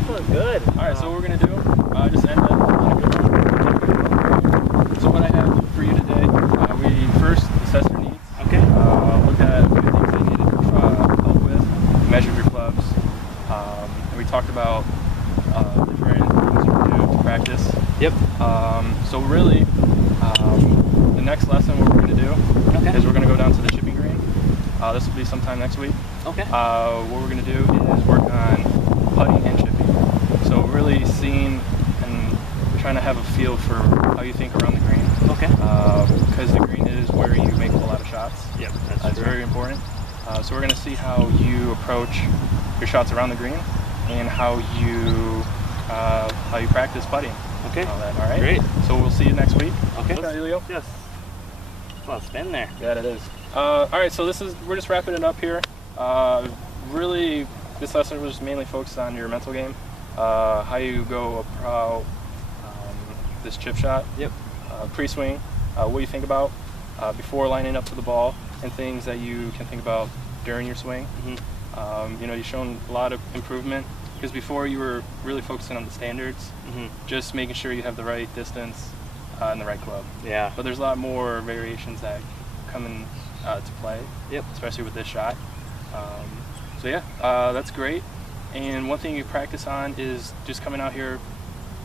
that feels good. All right, so what we're gonna do, just end it on a good one. So what I have for you today, we first assess your needs. Okay. Look at the things that you needed help with, measured your clubs, and we talked about different things you can do to practice. Yep. So really, the next lesson what we're gonna do is we're gonna go down to the chipping green. This will be sometime next week. Okay. What we're going to do is work on putting and chipping. So really seeing and trying to have a feel for how you think around the green. Okay. Because the green is where you make a lot of shots. Yep, That's very important. So we're going to see how you approach your shots around the green and how you practice putting. Okay. All right. Great. So we'll see you next week. Okay. Elio? Yes. Well, it's been there. Yeah, it is. All right, so we're just wrapping it up here. Really, this lesson was mainly focused on your mental game, how you go about this chip shot, pre-swing, what you think about before lining up to the ball, and things that you can think about during your swing. You've shown a lot of improvement, because before you were really focusing on the standards, just making sure you have the right distance and the right club. Yeah. But there's a lot more variations that come in to play, especially with this shot. So yeah, that's great. And one thing you practice on is just coming out here,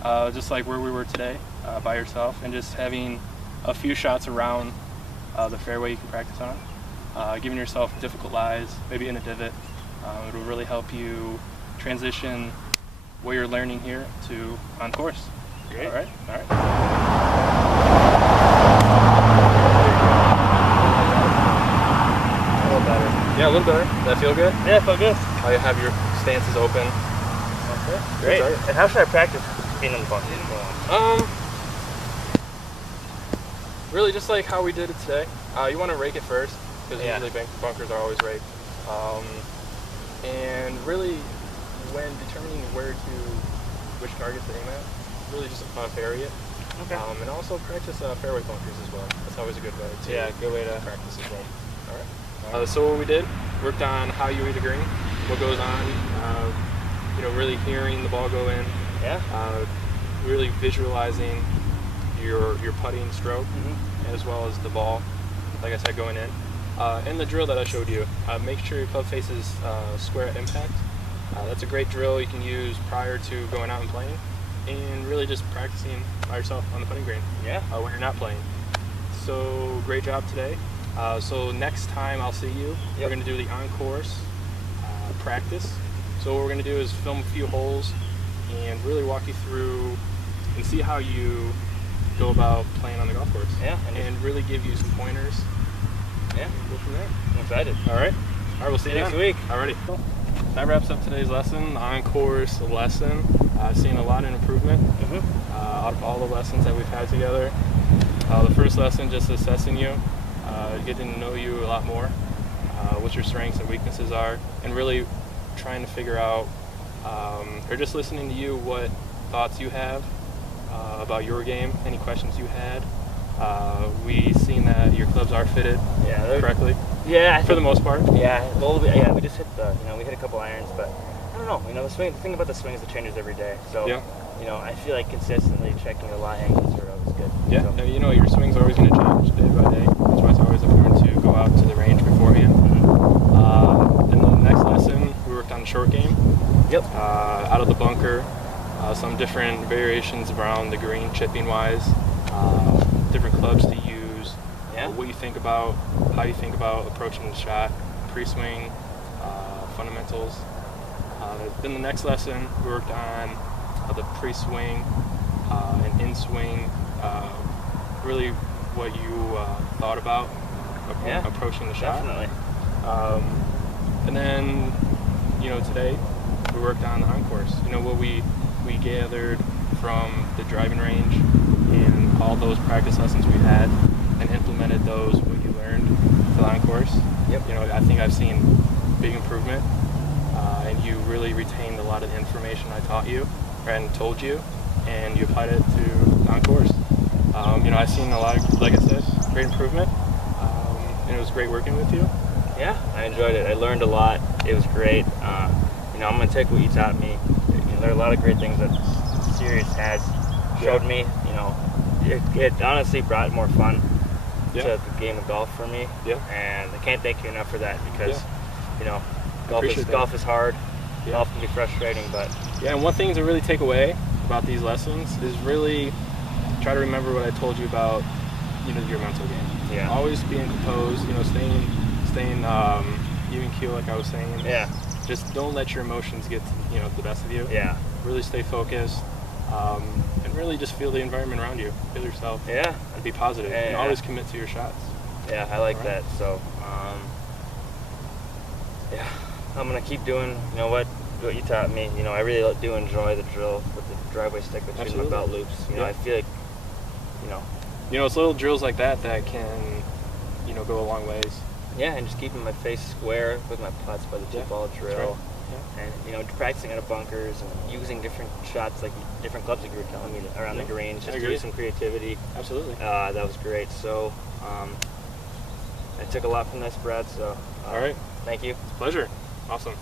just like where we were today, by yourself, and just having a few shots around the fairway you can practice on. Giving yourself difficult lies, maybe in a divot. It'll really help you transition what you're learning here to on course. Great. All right. Yeah, a little better. Does that feel good? Yeah, it felt good. How you have your stances open. Okay. Great. And how should I practice being in the bunker? Really just like how we did it today. You want to rake it first, because usually bunkers are always raked. And really, when determining which targets to aim at, really just vary it. Okay. And also practice fairway bunkers as well. That's always a good way to good way to practice as well. All right. So what we did, worked on how you read a green, what goes on, really hearing the ball go in, really visualizing your putting stroke, as well as the ball, like I said, going in. And the drill that I showed you, make sure your club faces square at impact. That's a great drill you can use prior to going out and playing, and really just practicing by yourself on the putting green when you're not playing. So great job today. So next time I'll see you, we're going to do the on-course practice. So what we're going to do is film a few holes and really walk you through and see how you go about playing on the golf course. And really give you some pointers. Yeah, go from there. I'm excited. All right, we'll see you next week. Alrighty. That wraps up today's lesson, the on-course lesson. Seeing a lot of improvement out of all the lessons that we've had together. The first lesson, just assessing you. Getting to know you a lot more, what your strengths and weaknesses are, and really trying to figure out, or just listening to you, what thoughts you have about your game, any questions you had. We seen that your clubs are fitted correctly. Yeah, for the most part. Yeah, well, we just hit we hit a couple irons, but I don't know. The swing. The thing about the swing is it changes every day. So I feel like consistently checking the lie angles are always good. Yeah, so. Your swing's always going to change day by day. That's why it's always important to go out to the range beforehand. In the next lesson, we worked on the short game. Out of the bunker, some different variations around the green, chipping wise, different clubs to use. What you think about, how you think about approaching the shot, pre-swing, fundamentals. Then the next lesson, we worked on the pre-swing and in-swing, really what you thought about approaching the shot. Definitely. And then, today we worked on the on-course. What we gathered from the driving range and all those practice lessons we had, and implemented those, what you learned for the on-course. I think I've seen big improvement, and you really retained a lot of the information I taught you and told you, and you applied it to on-course. I've seen a lot of, like I said, great improvement, and it was great working with you. Yeah, I enjoyed it. I learned a lot. It was great. I'm going to take what you taught me, there are a lot of great things that Sirius has showed me. You know, it honestly brought more fun to the game of golf for me. Yeah. And I can't thank you enough for that because, you know, golf is hard. Yeah. Golf can be frustrating, but and one thing to really take away about these lessons is really try to remember what I told you about, you know, your mental game. Yeah. Always being composed, you know, staying even keel, like I was saying. Yeah. Just don't let your emotions get, you know, the best of you. Yeah. Really stay focused, and really just feel the environment around you. Feel yourself. Yeah. And be positive. And always commit to your shots. Yeah, I like that. So, yeah, I'm gonna keep doing, you know, what you taught me. You know, I really do enjoy the drill with the driveway stick between my belt loops. You know, I feel like, you know, it's little drills like that that can, you know, go a long ways. Yeah, and just keeping my face square with my putts by the 2-ball drill. Yeah. And, you know, practicing out of bunkers and using different shots, like different clubs that you were telling me around the greens, just to use some creativity. Absolutely. That was great. So, I took a lot from this, Brad, so. All right. Thank you. It's a pleasure. Awesome.